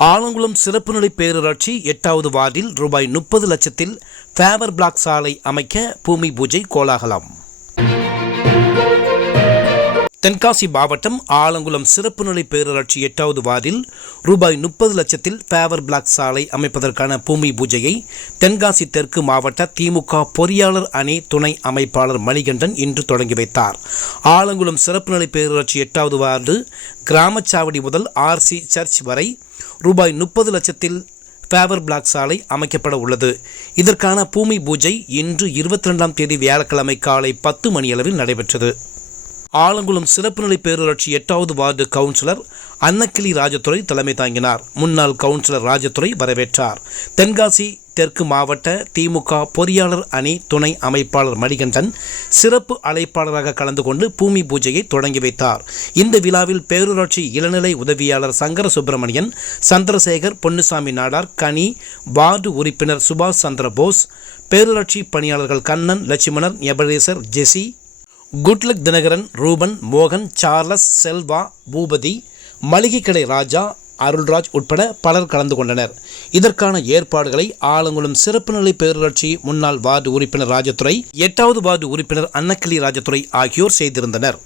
ஆலங்குளம் சிறப்பு நிலை பேரூராட்சி எட்டாவது வார்டில் ரூபாய் முப்பது லட்சத்தில் ஃபேவர் பிளாக் சாலை அமைக்க பூமி பூஜை கோலாகலம். தென்காசி மாவட்டம் ஆலங்குளம் சிறப்பு நிலை பேரூராட்சி எட்டாவது வார்டில் ரூபாய் முப்பது லட்சத்தில் ஃபேவர் பிளாக் சாலை அமைப்பதற்கான பூமி பூஜையை தென்காசி தெற்கு மாவட்ட திமுக பொறியாளர் அணி துணை அமைப்பாளர் மணிகண்டன் இன்று தொடங்கி வைத்தார். ஆலங்குளம் சிறப்பு நிலை பேரூராட்சி எட்டாவது வார்டு கிராமச்சாவடி முதல் ஆர்சி சர்ச் வரை ரூபாய் முப்பது லட்சத்தில் ஃபேவர் பிளாக் சாலை அமைக்கப்பட உள்ளது. இதற்கான பூமி பூஜை இன்று இருபத்தி ரெண்டாம் தேதி வியாழக்கிழமை காலை பத்து மணியளவில் நடைபெற்றது. ஆலங்குளம் சிறப்பு நிலை பேரூராட்சி எட்டாவது வார்டு கவுன்சிலர் அன்னக்கிளி ராஜதுரை தலைமை தாங்கினார். முன்னாள் கவுன்சிலர் ராஜதுரை வரவேற்றார். தென்காசி தெற்கு மாவட்ட திமுக பொறியாளர் அணி துணை அமைப்பாளர் மணிகண்டன் சிறப்பு அழைப்பாளராக கலந்து கொண்டு பூமி பூஜையை தொடங்கி வைத்தார். இந்த விழாவில் பேரூராட்சி இளநிலை உதவியாளர் சங்கர சுப்பிரமணியன் சந்திரசேகர் பொன்னுசாமி நாடார் கனி வார்டு உறுப்பினர் சுபாஷ் சந்திர போஸ் பேரூராட்சி பணியாளர்கள் Kannan Lakshmanar Ebenezer Jessie Goodluck Dhinakaran Ruben மோகன் சார்லஸ் செல்வா பூபதி மளிகை கடை ராஜா அருள்ராஜ் உட்பட பலர் கலந்து கொண்டனர். இதற்கான ஏற்பாடுகளை ஆலங்குளம் சிறப்பு நிலை பேரூராட்சி முன்னாள் வார்டு உறுப்பினர் ராஜதுரை எட்டாவது வார்டு உறுப்பினர் அன்னக்கிளி ராஜதுரை ஆகியோர் செய்திருந்தனர்.